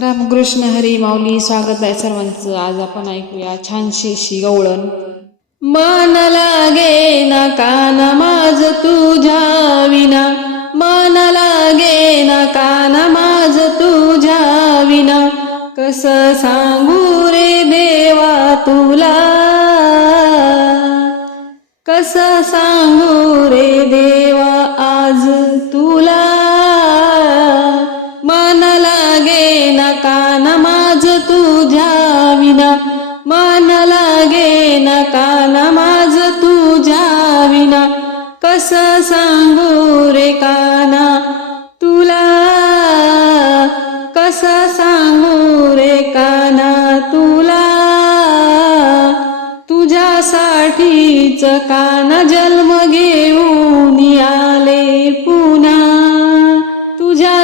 रामकृष्ण हरी माऊली स्वागत आहे सर्वांचं. आज आपण ऐकूया छानशी अशी गवळण. मान लागे ना कान माझ तुझ्या विना. मान लागे ना कान माझ तुझ्या विना. कस सांगू रे देवा तुला? कस सांगू रे देवा आज तुला? लागे ना नमाज तुझ्या विना मन लागे ना नमाज तुझ्या विना कस सांगू रे काना तुला? कस सांगू रे काना तुला? तुझ्यासाठीच काना जन्म घेऊन आले पुन्हा.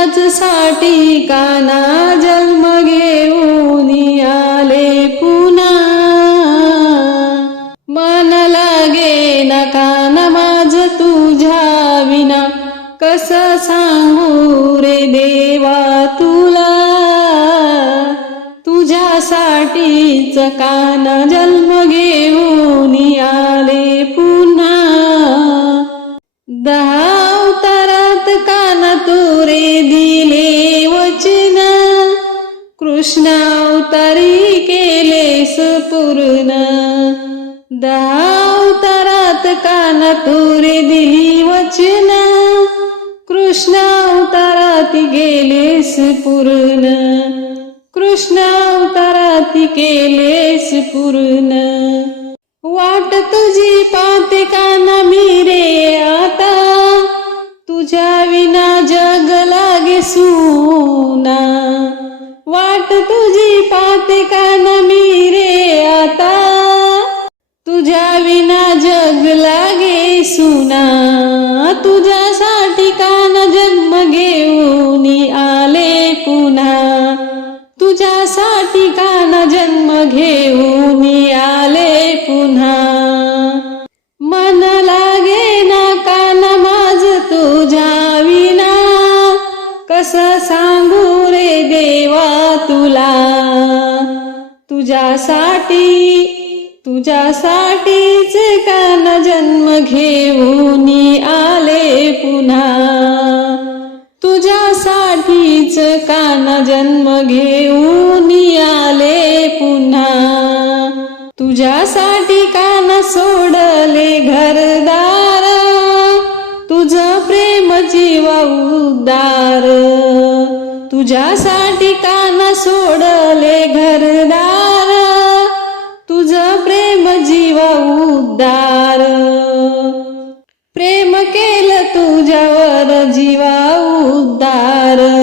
तुझ्याच साठी काना जन्म घेऊन आले पुन्हा. मन लागे ना कान माझ तुझ्या विना. कस सांगू रे देवा तुला? तुझ्यासाठीच कान जन्म घेऊन आले कान तुरे दिले वचन. कृष्ण अवतारी केलेस सुपूर्ण दहा अवतारात कान तुरे दिली वचन. कृष्ण अवतारात गेलेस पूर्ण. कृष्ण अवतारात केलेस पूर्ण. वाट तुझी पाते काना मी रे आता. सुना. वाट तुझी पाते का न मी रे आता? तुझ्या विना जग लागे सुना. तुझ्यासाठी कान जन्म घेऊन आले पुन्हा? तुझ्यासाठी कान जन्म घेऊन आले पुन्हा? तुला. तुझ्यासाठी तुझ्यासाठीच कान जन्म घेऊन आले पुन्हा. तुझ्यासाठीच कान जन्म घेऊन आले पुन्हा. तुझ्यासाठी कान सोडले घरदार. तुझ प्रेम जीवा उद्दार तुझ्यासाठी सोडले घरदार. तुझ प्रेम जीव उद्धार. प्रेम केलं तुझ्यावर जीवा उद्धार.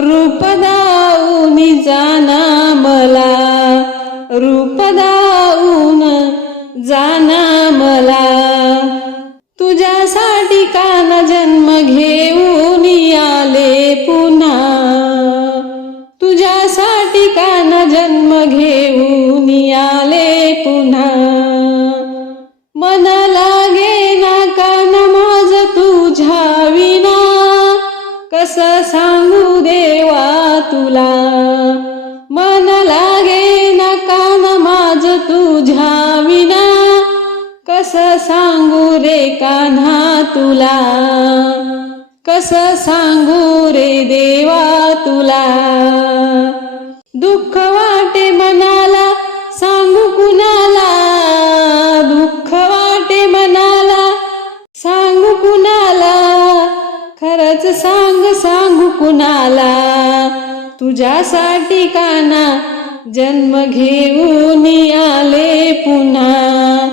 रूप दाऊन जाना मला. रूप दाऊन जाना मला. तुझ्यासाठी काना जन्म घेऊन आले पुन्हा. तुझ्यासाठी काना जन्म घेऊन आले पुन्हा. मनाला लागे ना कान माझ तुझ्या विना. कस सांगू तुला. मन लागे ना कान माझ तुझ्या विना. कस सांगू रे कान्हा तुला. कस सांगू रे देवा तुला. दुःख वाटे मनाला सांगू कुणाला? दुःख वाटे मनाला सांगू कुणाला? खरंच सांग सांगू कुणाला? तुझ्यासाठी काना जन्म घेऊन आले पुन्हा.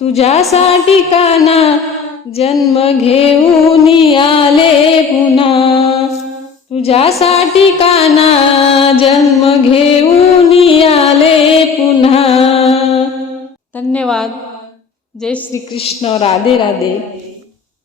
तुझ्यासाठी काना जन्म घेऊन आले पुन्हा. तुझ्यासाठी काना जन्म घेऊन आले पुन्हा. धन्यवाद. जय श्री कृष्ण राधे राधे.